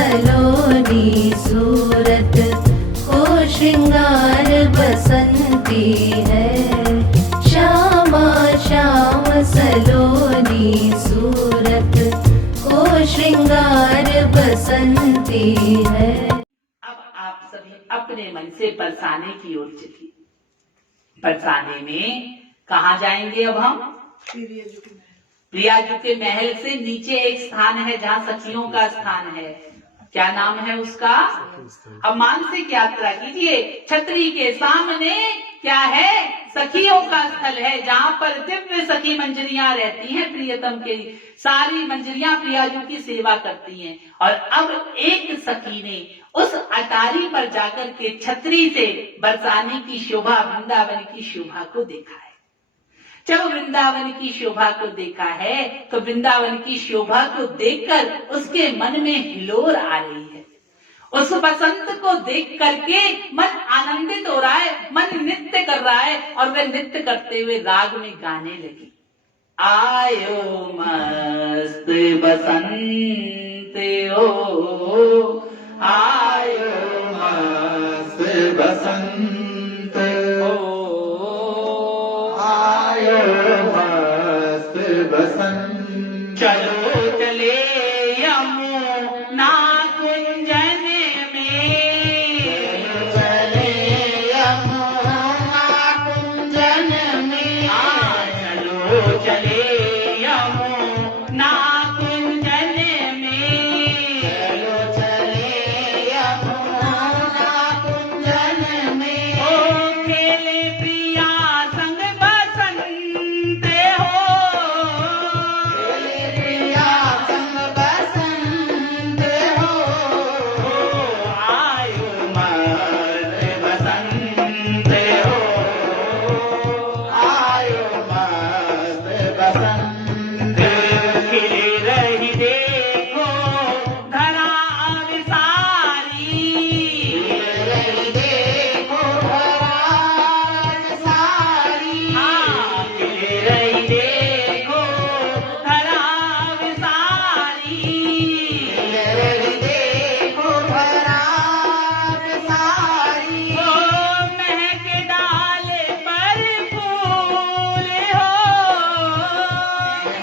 सलोनी सूरत को श्रृंगार बसंती है। श्यामा श्याम सलोनी सूरत को श्रृंगार बसंती है। अब आप सभी अपने मन से बरसाने की ओर चलिए। बरसाने में कहाँ जाएंगे अब हम? प्रियाजू के महल से नीचे एक स्थान है जहाँ सखियों का स्थान है। क्या नाम है उसका? अब मानसिक यात्रा कीजिए। छतरी के सामने क्या है? सखियों का स्थल है, जहाँ पर दिव्य सखी मंजरियां रहती हैं। प्रियतम के सारी मंजरियां प्रियाजू की सेवा करती हैं। और अब एक सखी ने उस अटारी पर जाकर के छतरी से बरसाने की शोभा, वृंदावन की शोभा को देखा है। जब वृंदावन की शोभा को देखा है तो वृंदावन की शोभा को देखकर उसके मन में हिलोर आ रही है। उस बसंत को देख करके मन आनंदित हो रहा है, मन नृत्य कर रहा है और वह नृत्य करते हुए राग में गाने लगी। आयो मस्त बसंत ओ, आयो मस्त बसंत ओ, मस्त बसंत। चलो चले यमुना कुंजन में, चले यमुना कुंजन में। चलो चले यमुना कुंजन में, चलो चले यमुना कुंजन में। ओ खेले प्रिया संग बसंत हो, खेले प्रिया संग बसंत हो। आयो मस्त बसंत हो, आयो मस्त बसंत। खिली रही देखो धरा विसारी, खिली देखो धरा विसारी। हाँ, खिली रही देखो धरा विसारी, खिली रही देखो धरा विसारी। ओ महक डाले पर फूल हो,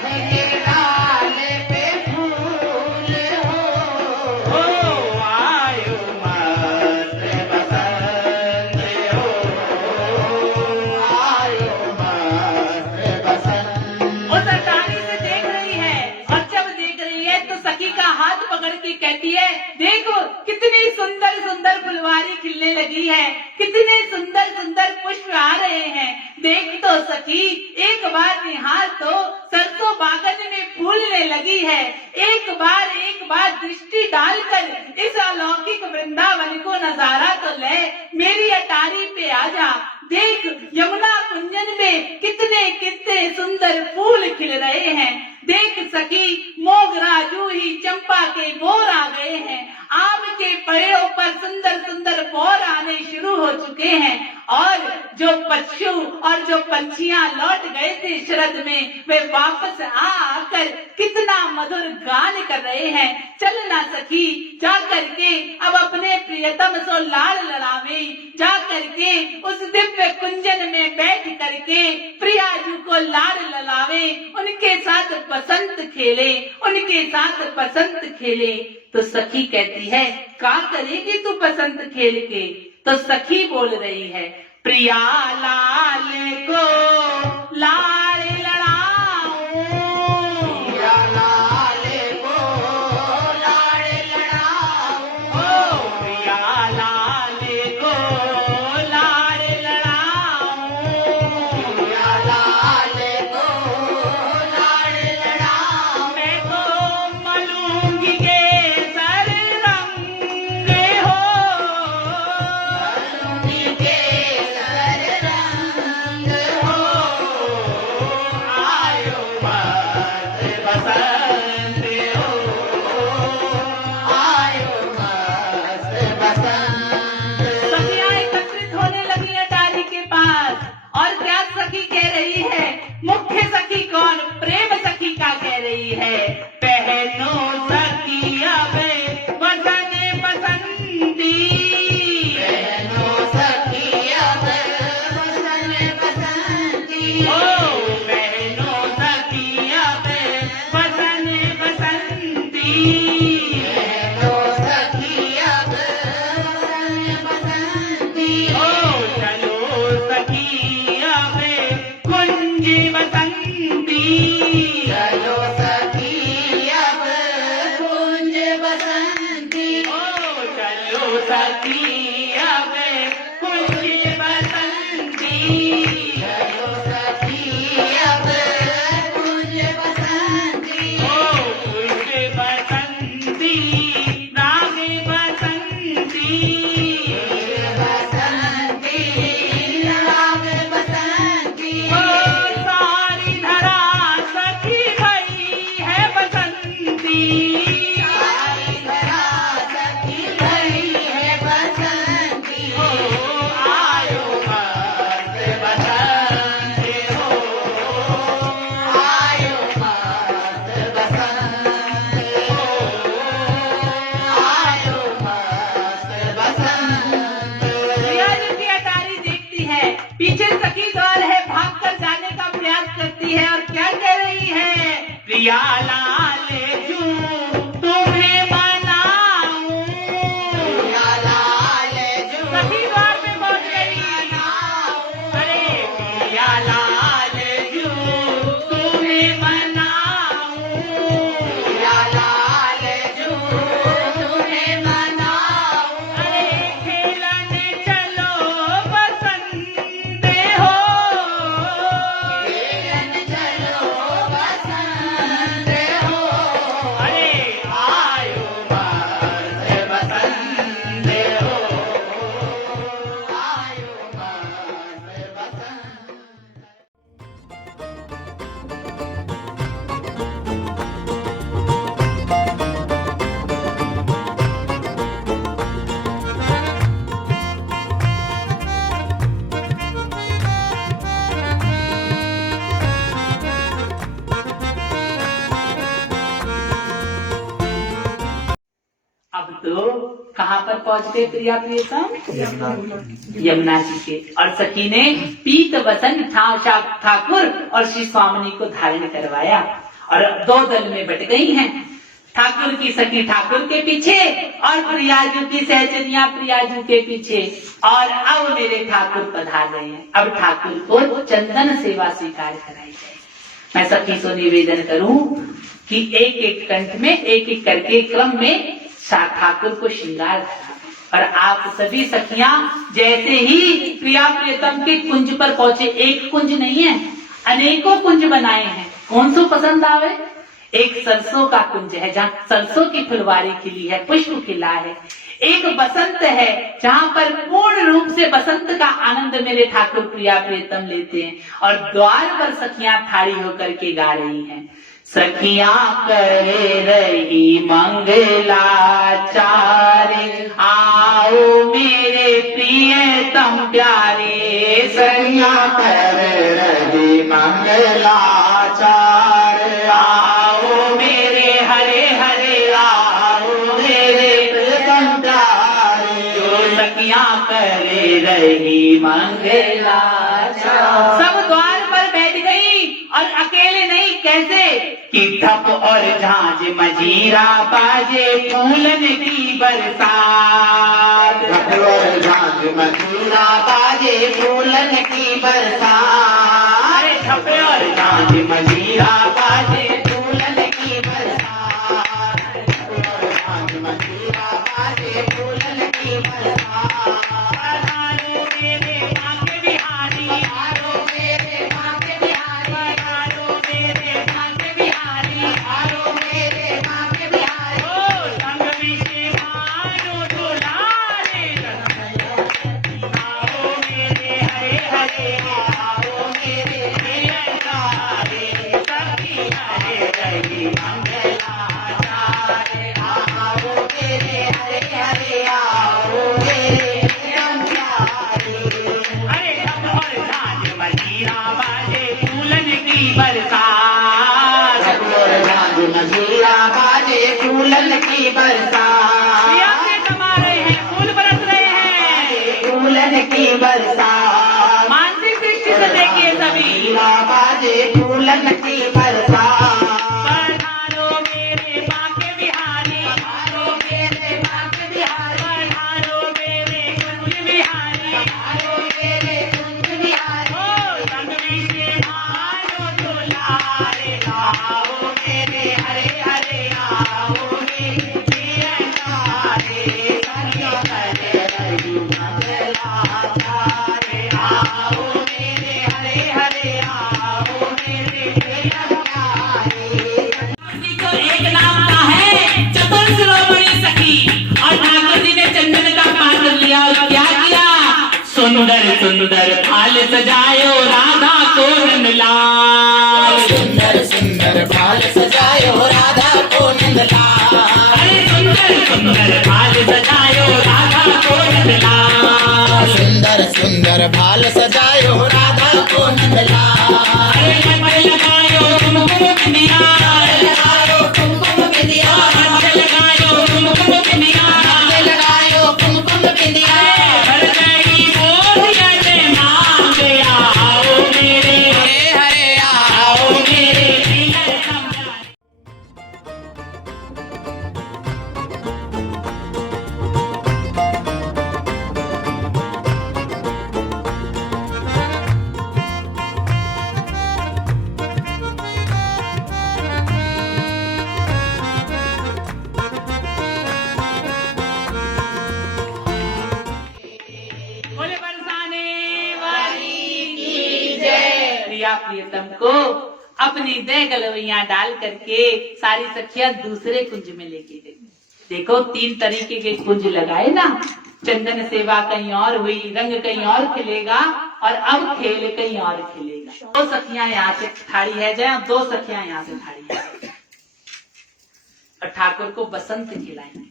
महक डाले पे फूल हो। ओ आयो मस्त बसंत हो, आयो मस्त बसंत। उस अटारी से देख रही है और जब देख रही है तो सखी का हाथ पकड़ के कहती है, देखो कितनी सुंदर सुंदर फुलवारी खिलने लगी है, कितने सुंदर सुंदर पुष्प आ रहे हैं। देख तो सखी, एक बार निहार तो सरसों बागन में फूलने लगी है। एक बार दृष्टि डालकर इस अलौकिक वृंदावन को नजारा तो ले, मेरी अटारी पे आजा। देख यमुना कुंजन में कितने कितने सुंदर फूल खिल रहे हैं। देख सखी, मोगरा, जूही, चंपा के बोर आ गए हैं। आम के पेड़ों पर सुंदर सुंदर बोर आने शुरू हो चुके हैं। और जो पक्षु और जो पंछियां लौट गए थे शरद में, वे वापस आकर कितना मधुर गान कर रहे हैं। चलना सखी, जा करके अब अपने प्रियतम सो लाल लड़ावे, जा करके उस दिव्य कुंजन में बैठ करके प्रियाजू को लाल लड़ावे, उनके साथ बसंत खेले, उनके साथ बसंत खेले। तो सखी कहती है, क्या करेगी तू बसंत खेल के? तो सखी बोल रही है, प्रिया लाल को लाल लड़ाऊं, प्रिया लाल को लाल लड़ाऊं। ओ प्रिया लाल को लाल लड़ाऊं, प्रिया लाल को लाल लड़ाऊं। मैं तो मलूंगी केसर रंग हो, मलूंगी केसर रंग हो। सखी अब कुछ बसंती, चलो सखी अब कुछ बसंती, ओ कुछ बसंती राग बसंती, बसंती राग बसंती, ओ सारी धरा सखी भई है बसंती, सारी धरा सखी भई है बसंती, ओ आयो मस्त बसंती, हो आयो मस्त बसंती, हो आयो मस्त बसंती। प्रिया जी की अटारी देखती है, पीछे सखी द्वार है, भाग कर जाने का प्रयास करती है और क्या कह रही है, प्रिया लाल जू तुम्हें मनाऊं, प्रिया लाल जू सखी द्वार पे पहुंच गई, अरे प्रिया लाल जू तुम्हें मनाऊं, प्रिया लाल जू तुम्हें मनाऊं, अरे खेलने चलो बसंत हो, खेलने चलो बसंत हो, अरे आयो मस्त बसंत हो, आयो मस्त बसंत। अब तो कहाँ पर पहुँच गए प्रिया प्रियतम, यमुना जी के, और सखी ने पीत वसन ठाकुर और श्री स्वामिनी को धारण करवाया और दो दल में बट गई हैं, ठाकुर की सखी ठाकुर के पीछे और प्रियाजू की सहचनिया प्रियाजू के पीछे, और अब मेरे ठाकुर पधार रहे हैं, अब ठाकुर को चंदन सेवा स्वीकार कराई जाए। मैं सखी से निवेदन करूं कि एक एक कंठ में एक एक करके क्रम में ठाकुर को श्रृंगार करा, और आप सभी सखियां जैसे ही प्रिया प्रियतम के कुंज पर पहुंचे, एक कुंज नहीं है अनेकों कुंज बनाए हैं, कौन सो पसंद आवे, एक सरसों का कुंज है जहाँ सरसों की फुलवारी खिली है, पुष्प खिला है, एक बसंत है जहाँ पर पूर्ण रूप से बसंत का आनंद मेरे ठाकुर प्रिया प्रियतम लेते हैं, और द्वार पर सखियां ठाड़ी होकर के गा रही हैं, सखियां करे रही मंगलाचारे, आओ मेरे प्रियतम प्यारे, सखियां करे रही मंगलाचारे, आओ मेरे हरे हरे, आओ मेरे प्रियतम प्यारे, जो सखियां करे रही मंगलाचार। सब द्वार पर बैठ गई और अकेले नहीं, कैसे कि ठप और झांझ मजीरा बाजे फूलन की बरसात, ठप और झांझ मजीरा बाजे फूलन की बरसात, अरे ठप और झांझ मजीरा बाजे फूलन की बरसात, ठप और झांझ मजीरा बाजे फूलन की बरसात, पधारो मेरे भाग्य बिहारी, पधारो मेरे भाग्य बिहारी, पधारो मेरे भाग्य बिहारी, पधारो मेरे भाग्य बिहारी, ओ संग विषे मानो दुलारे, आओ मेरे हरे हरे, आओ मेरे प्रियकारे, सखी हरे रही मंगलाचारे, आओ मेरे हरे हरे, आओ मेरे प्रियकारे, अरे ठप और झांझ मजीरा बाजे फूलन की बरसात, ठप और झांझ मजीरा बाजे फूलन की बरसात, प्रिया प्रियतम आ रहे हैं, फूल बरस रहे हैं, फूलन की बरसात, मानसिक दृष्टि से देखिए सभी, बाजे फूलन की बरसात, पधारो मेरे भाग्य बिहारी, पधारो मेरे भाग्य बिहारी, पधारो मेरे कुंज बिहारी, पधारो मेरे कुंज बिहारी, ओ संग विषे मानो दुलारे, आओ मेरे हरे हरे, आओ मेरे प्रियकारे, सखियां सुंदर सुंदर थाल सजायो राधा को नंदलाल। सुंदर सुंदर भाल सजायो राधा को नंदलाल। अरे सुंदर सुंदर थाल सजायो राधा को नंदलाल। सुंदर सुंदर भाल सजायो राधा को नंदलाल। अरे मत लगायो कुमकुम बिंदिया, लगायो कुमकुम बिंदिया, मत लगायो कुमकुम बिंदिया, लगायो कुमकुम बिंदिया। हर गई मोतिया ने मांग आओ मेरे, हरे आओ मेरे पिया समझा। बोले बरसाने वाली की जय। प्रिया प्रियतम को अपनी दह गलवैया डाल करके सारी सखियां दूसरे कुंज में लेके गई। देखो 3 तरीके के कुंज लगाए ना, चंदन सेवा कहीं और हुई, रंग कहीं और खिलेगा और अब खेल कहीं और खिलेगा। 2 सखियां यहाँ से ठाड़ी है जाए, 2 सखियां यहाँ से ठाड़ी है जाए और ठाकुर को बसंत खिलाएंगे।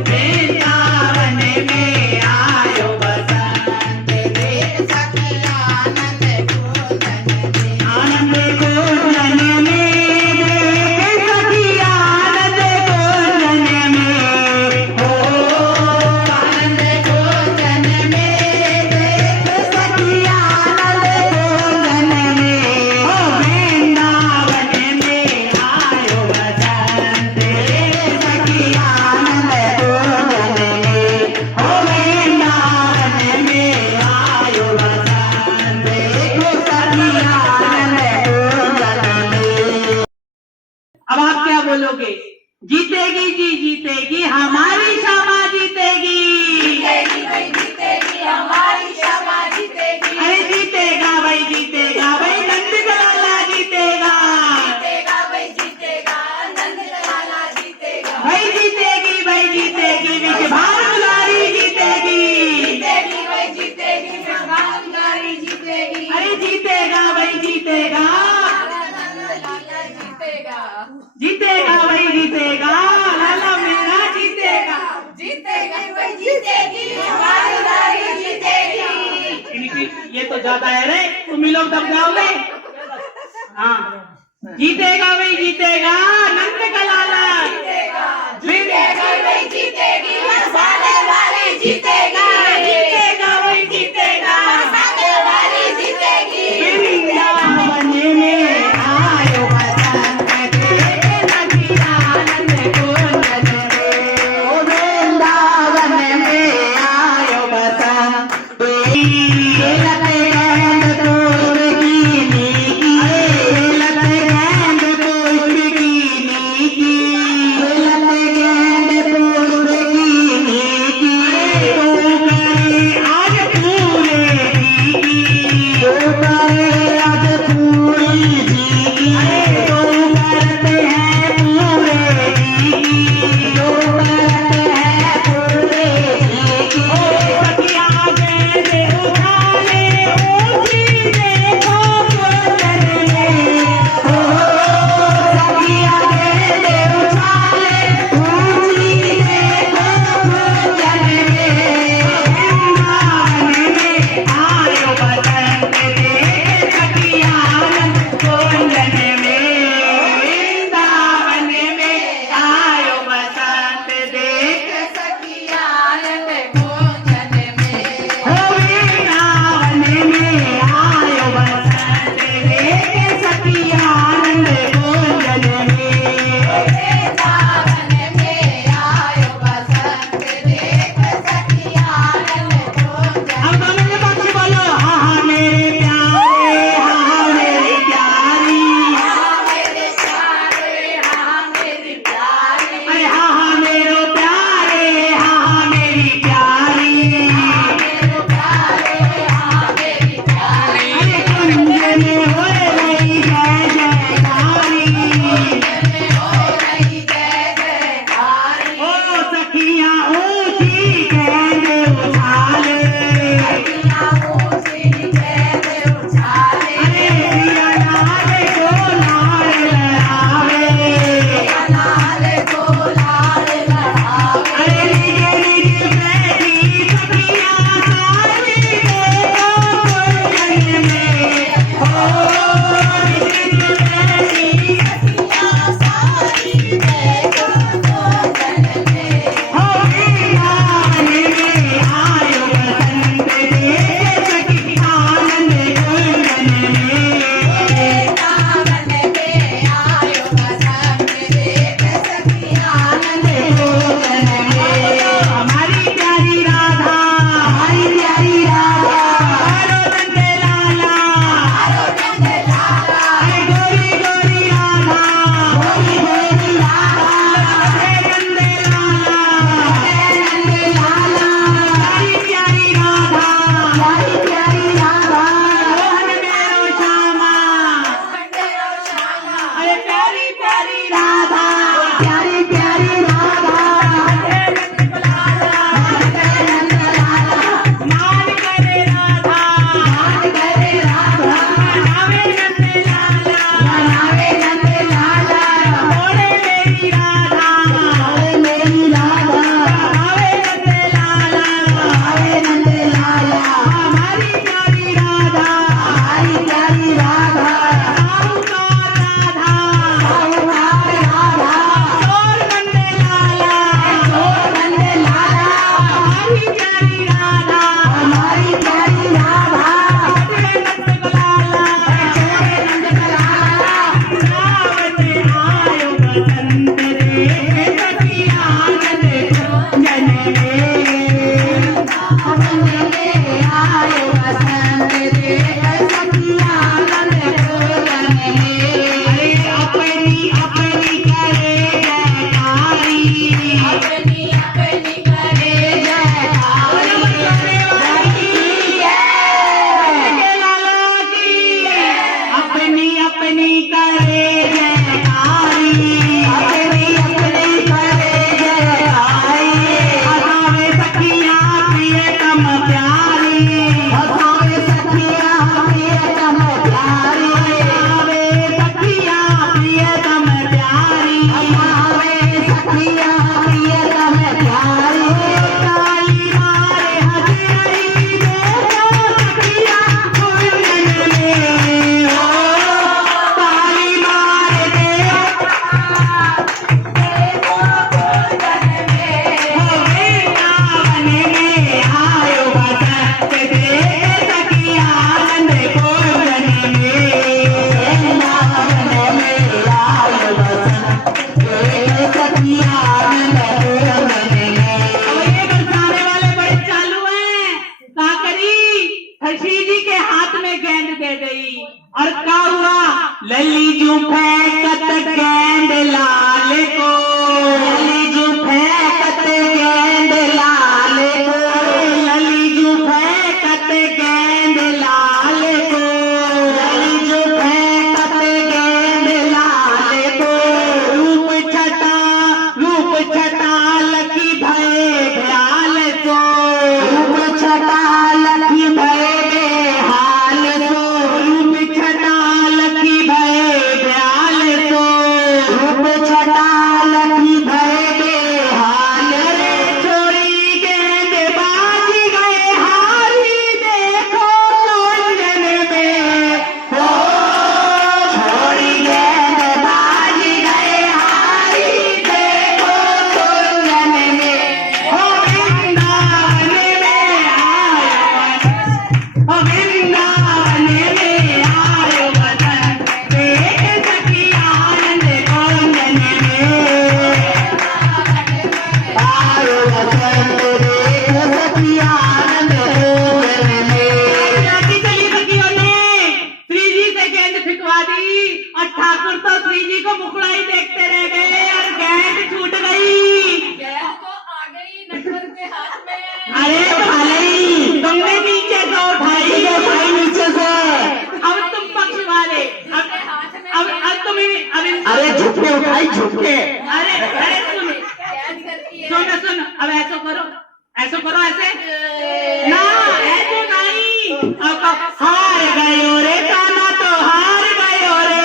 वृंदावन में आयो बसंत रे सखिया आनंद कूंजन में। आनंद कूंजन में, सखिया आनंद कूंजन में, हो आनंद कूंजन में देख सखिया आनंद कूंजन में। हो वृंदावन में आयो बसंत रे सखिया आनंद कूंजन में। हो वृंदावन में आयो बसंत देखो सखिया आनंद कूंजन में। अब आप क्या बोलोगे? जीतेगी जी जीतेगी, हमारी श्यामा जीतेगी। जीतेगी भाई जीतेगी, हमारी श्यामा जीतेगी। अरे जीतेगा भाई नंद लाला जीतेगा। जीतेगा भाई जीतेगा, नंद लाला जीतेगा। भाई जीतेगी विषभान दुलारी जीतेगी। जीतेगी भाई जीतेगी, विश्वासगारी जीतेगी। अरे जीतेगा भाई जीतेगा, नंद लाला जीतेगा। जीतेगा भाई जीतेगा, लाला मेरा जीतेगा। जीतेगी भाई जीतेगी, हमारी लारी जीतेगी। इनकी ये तो ज्यादा है रे, तुम ही लोग दब जाओगे। हाँ, जीतेगा भाई जीतेगा, नंद का लाला जीतेगा भाई जीतेगी, साले वाली जीतेगी। जीतेगा भाई जीतेगा, साले वाली जीतेगी। वृंदावन में आयो बसंत देख सखिया आनंद कूंजन में। ओ वृंदावन में आयो बसंत लते गेंद पुष्प की नीकी, लते गेंद पुष्प की नीकी, लते गेंद पुष्प की नीकी। तू करे आज पूरे की, तू करे आज पूरी जी की। तू करते हैं पूरे जी की, तू करते हैं पूरे जी की। ओ सखिया गेंद उठाले ऊंची देखो कूंजन में, हो सखिया गेंद उछाले ऊंची देखो कूंजन में। वृंदावन में आयो बसंत देख सखिया आनंद कूंजन में। वृंदावन में आयो बसंत देख, सखिया आनंद कूंजन में। हो वृंदावन में आयो बसंत देख सखिया आनंद कूंजन में। वृंदावन में आयो बसंत देख सखिया आनंद कूंजन। अब दोनों के पक्ष बोलो, हाँ हाँ मेरे प्यारे, हाँ हाँ मेरी प्यारी। हाँ मेरे प्यारे, हाँ मेरी प्यारी। अरे हाँ हाँ मेरो प्यारे, हाँ हाँ मेरी प्यारी। मेरे प्यारे, हाँ मेरी प्यारी। अरे कुंज में हो रही जय जयकारी, हो रही जय जयकारी। ओ सखियाँ ऊंची गेंद उछाले, सखिया आवे नंद लाला, आवे नंद लाला, हमारी प्यारी राधा, हमारी प्यारी राधा, साहूकार राधा, साहूकार राधा, चोर नंद लाला, चोर नंद लाला, हमारी प्यारी राधा, हमारी प्यारी राधा, बजरे नंद लाला, चोर नंद लाला, रावण आयो बसंत रे, सखिया नंद कुंजन रे। हमने आए बसंत रे, सखिया नंद कुंजन रे। अरे अपनी अपनी करे जयकारी, अपनी अपनी करे जयकारी, के लाला की अपनी अपनी करे जयकारी, अपनी अपनी करे जयकारी, हसावे सखिया प्रियतम प्यारी, हसावे सखिया प्रियतम प्यारी, हसावे सखिया प्रियतम प्यारी, हसावे सखिया प्रियतम प्यारी। काली मारे हंस रही देखो सखिया कुंजन में, ओ काली मारे देखो वृंदावन में आयो बसंत रे, सखिया नंद कुंजन में। वृंदावन में आए बसंत रे, सखिया नंद कुंजन में। और ये बरसाने वाले बड़े चालू हैं, का करी हर्षी जी के हाथ में गेंद दे गई और क्या हुआ, लली जू फेंकत गेंद लाल को, लली जू फेंकत गेंद लाल को, लली जू फेंकत गेंद लाल को, लली जू फेंकत गेंद लाल को। रूप छटा लकी भये भयाल को, रूप छटा लखी भय बेहाल सो, रूप छटा लकी भये भयाल को, रूप छटा लखी भय बेहाल अरे रे। छोड़ी गेंद बाज गए हारी देखो कुंजन में, हो छोड़ी गेंद बाज गए हारी देखो कुंजन में। हो वृंदावन में आयो, हो वृंदावन में आयो बसंत, देख सखी आनंद कुंजन में। आयो बसंत रे, सखिया आनंद कुंजन में। जाती चली सखियों ने श्री जी से गेंद फिकवा दी और ठाकुर तो श्री जी को मुखड़ा ही देखते रह गए और गेंद छूट गई। अरे भाई तुमने नीचे से उठाई, भाई नीचे से, अब तुम पक्ष वाले, अब तुम अरे झुके उठाई झुके। अरे अरे सुन अब ऐसा करो ऐसे ना, ऐसे नहीं, अब हार गयो रे काना तो हार गयो रे,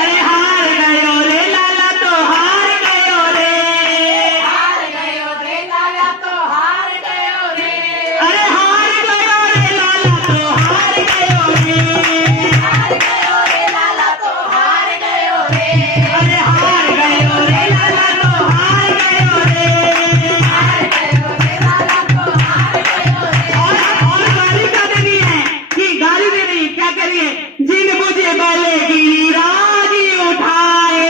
अरे हार गयो रे लाला तो हार गयो रे, अरे हार गयो रे लाला तो हार गयो रे, अरे हार गयो रे लाला तो हार गयो रे, हार गयो रे लाला तो हार गयो और गाली क्या देनी है कि गाली दे रही, क्या करिए, जिन मुझे बले गिरिराज उठाए,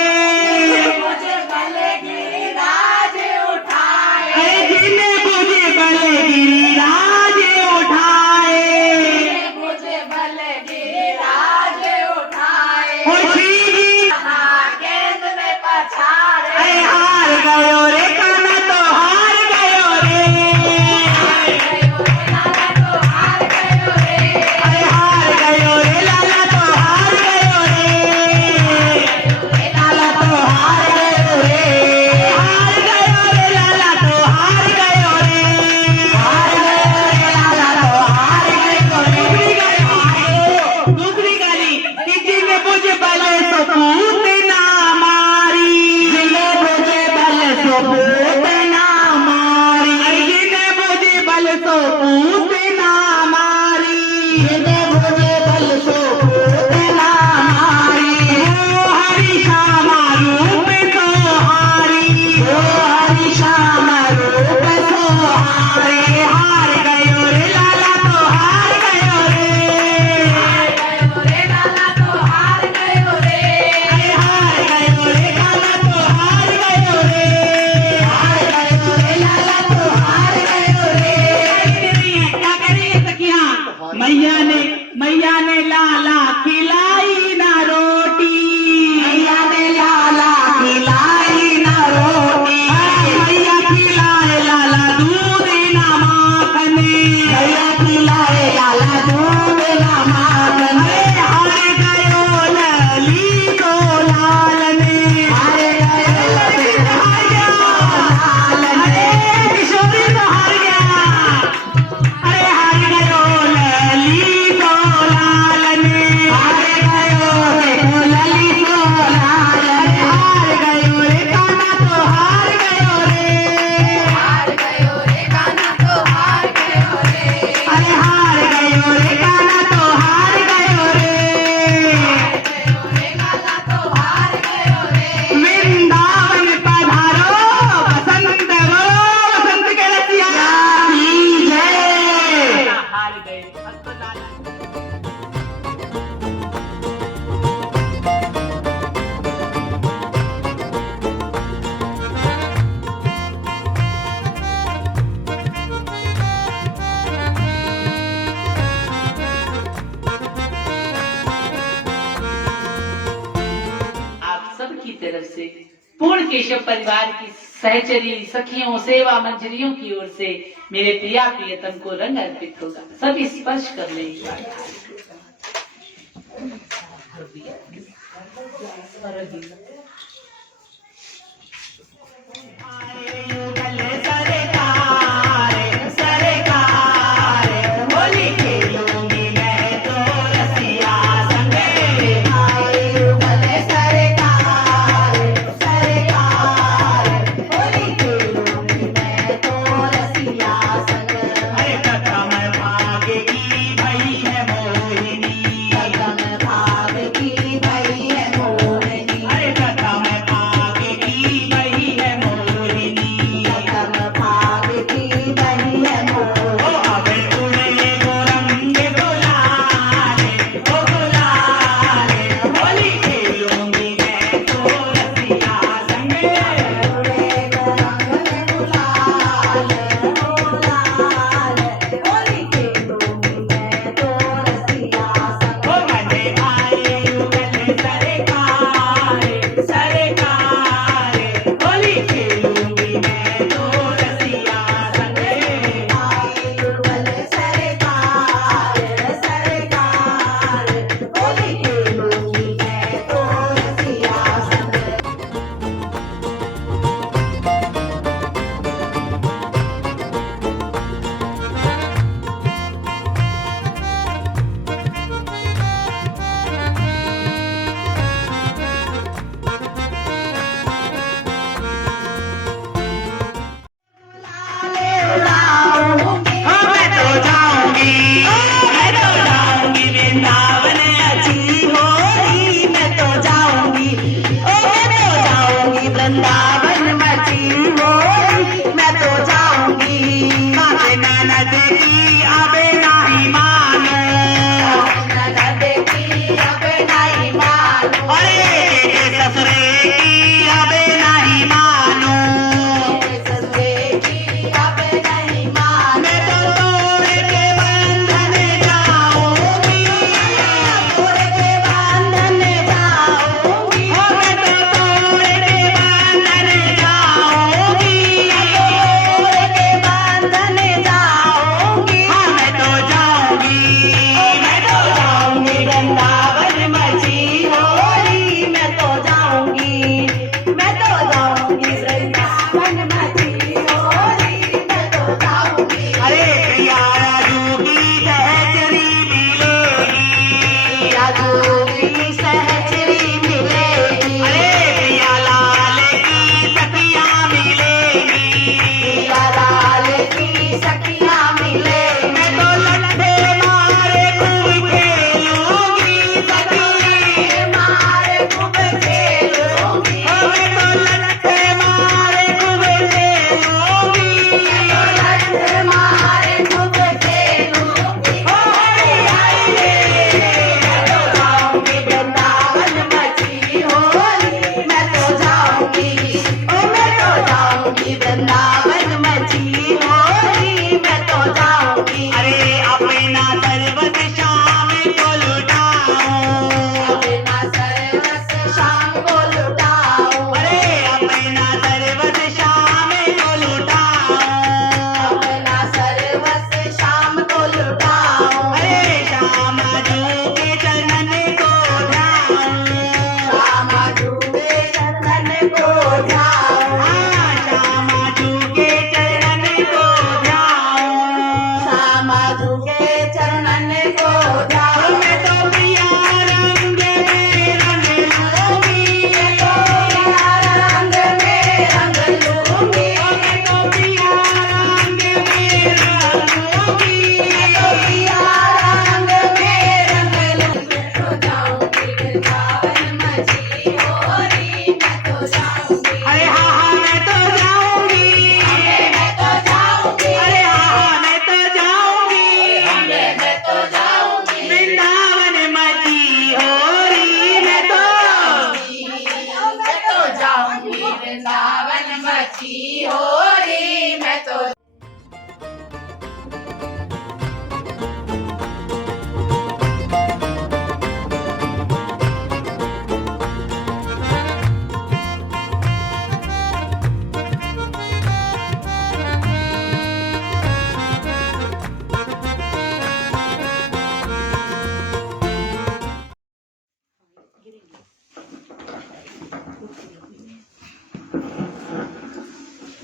अरे जिन मुझे बले गिरिराज उठाए, ओ श्री जी अरे हार गयो रे काना तो हार गयो रे, अरे हार गयो रे लाला तो हार गयो रे, लाला तो हार गयो रे, हार गयो रे लाला तो हार गयो रे, हार गयो रे लाला तो हार गयो रे। दूसरी गाली कि जिन मुझे बले सपूत ना मारे, से, पूर्ण केशव परिवार की सहचरी सखियों सेवा मंजरियों की ओर से मेरे प्रिया प्रियतम को रंग अर्पित होगा। सभी स्पर्श कर ले एक बार।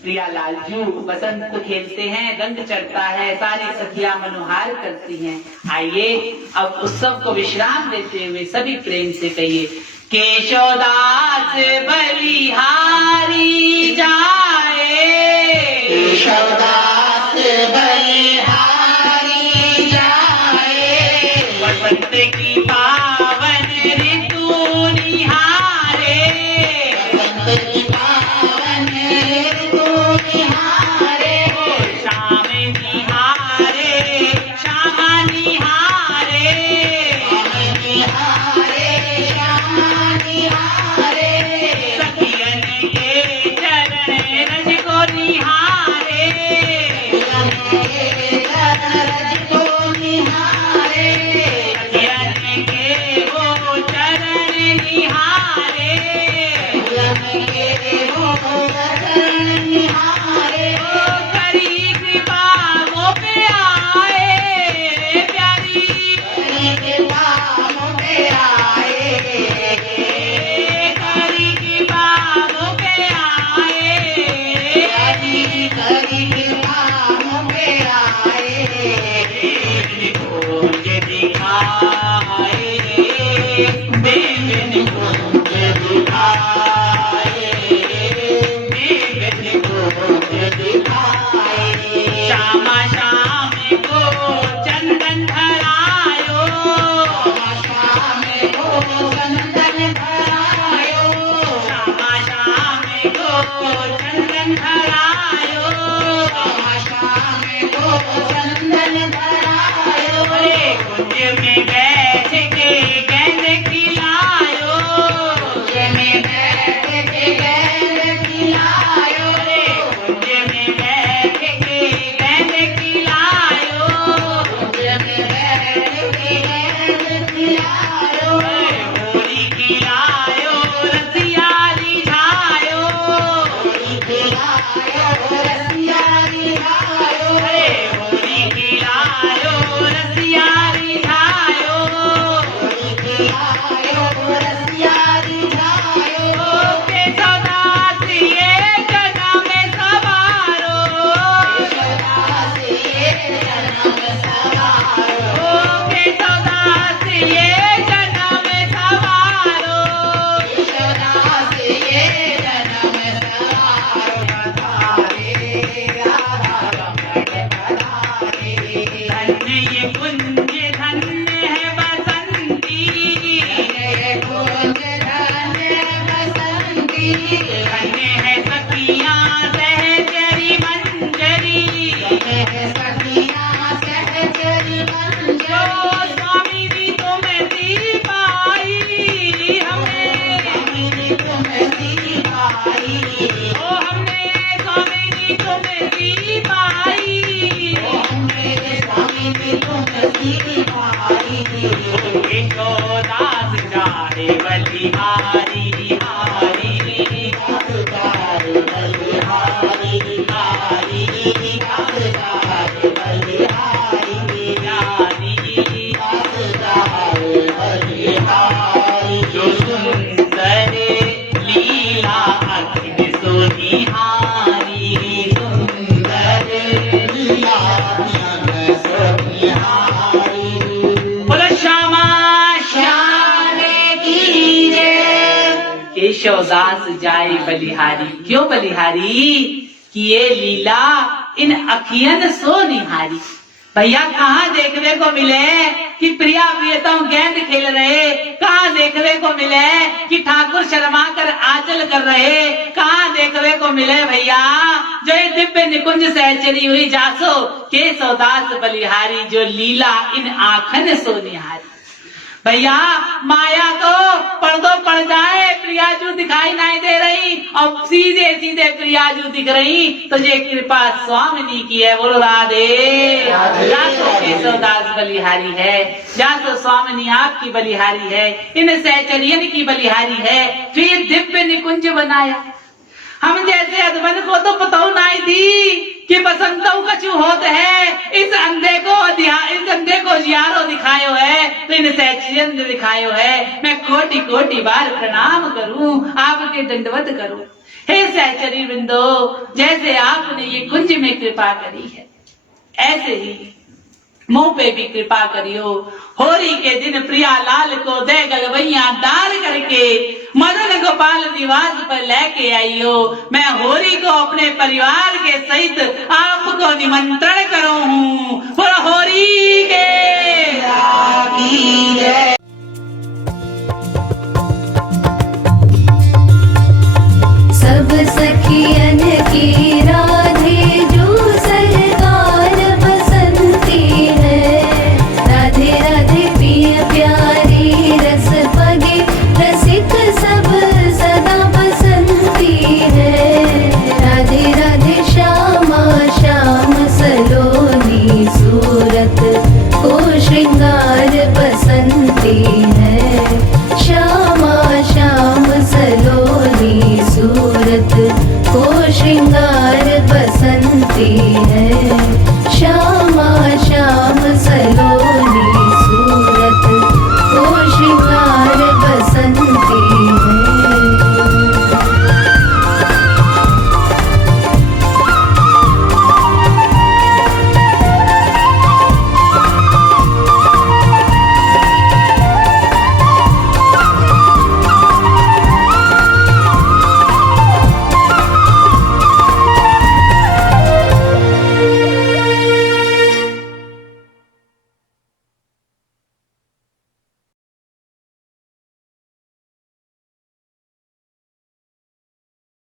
प्रिया लालजू बसंत खेलते हैं, रंग चढ़ता है, सारी सखियां मनोहार करती हैं। आइए अब उत्सव को विश्राम देते हुए सभी प्रेम से कहिए, केशवदास बलिहारी जाए, केशवदास बलिहारी जाए, बसंत की पावन ऋतु निहारे, बसंत की पावन ऋतु निहारे, श्याम निहारे, श्याम निहारे, निहारे श्याम निहारे, सखियन के चरण रज को निहारे, रज को निहारे, सखियन के वो चरण निहारे, निहारे, ओ करी कृपा वो पे आए, प्यारी पे आए, करी कृपा वो पे आए, पे आए, खोज दिखाए, देवन खोज दिखाए, देवन श्यामा श्याम को चंदन धरायो, श्यामा श्याम को चंदन धरायो, अरे कुंज में बैठ के गेंद खिलायो, अरे कुंज में बैठ के गेंद खिलायो, होली खिलायो, रसिया रिझायो, अरे होली खिलायो, रसिया रिझायो, ओ केशवदास ये जन्म सवारो, ओ केशवदास ये जन्म सवारो, धन्य ये कुंज धन्य है बसंती, धन्य है सखियां सहचरी मंजरी, जो स्वामी जी तुम्हें दी पाई हमें, ओ हमने स्वामी जी तुम्हें दी पाई, केशवदास जाए बलिहारी हारी, जो सुंदर लीला अखिल सोनिहारी, सुंदर बोलो श्यामा श्याम की जय। केशवदास जाए बलिहारी, क्यों बलिहारी कि ये लीला इन अखियन सो निहारी। भैया कहाँ देखने को मिले कि प्रिया प्रियतम गेंद खेल रहे, कहाँ देखने को मिले कि ठाकुर शर्मा कर आंचल कर रहे, कहाँ देखने को मिले भैया जो ये दिव्य निकुंज सहचरी हुई जासो केशवदास बलिहारी, जो लीला इन आंखन सो निहारी। भैया माया तो पर्दों पड़ जाए, प्रियाजू दिखाई नहीं दे रही और सीधे सीधे प्रियाजू दिख रही, तो ये कृपा स्वामिनी की है। बोलो राधे जासो केशवदास बलिहारी है, जासो स्वामिनी आपकी बलिहारी है, इन सहचरियन की बलिहारी है, फिर दिव्य निकुंज बनाया। हम जैसे अधवन को तो पता नहीं थी कि बसंतों कछु होत है, इस अंधे को जियारो दिखायो है, तो इन सहचरियन दिखायो है। मैं कोटि कोटि बार प्रणाम करूं, आपके दंडवत करूं। हे सहचरी बिंदो, जैसे आपने ये कुंज में कृपा करी है, ऐसे ही मुंह पे भी कृपा करियो। होरी के दिन प्रिया लाल को दे गलवैया डाल करके मदन गोपाल निवास पर लेके आइयो। मैं होरी को अपने परिवार के सहित आपको निमंत्रण करूं हूँ। होरी के सब सखियन की राधे जो सरकार बसंती है। राधे राधे प्रिय प्यारी रस पगे रसिक सब सदा बसंती है। राधे राधे श्यामा श्याम सलोनी सूरत को श्रृंगार बसंती है। श्यामा श्याम सलोनी सूरत को श्रृंगार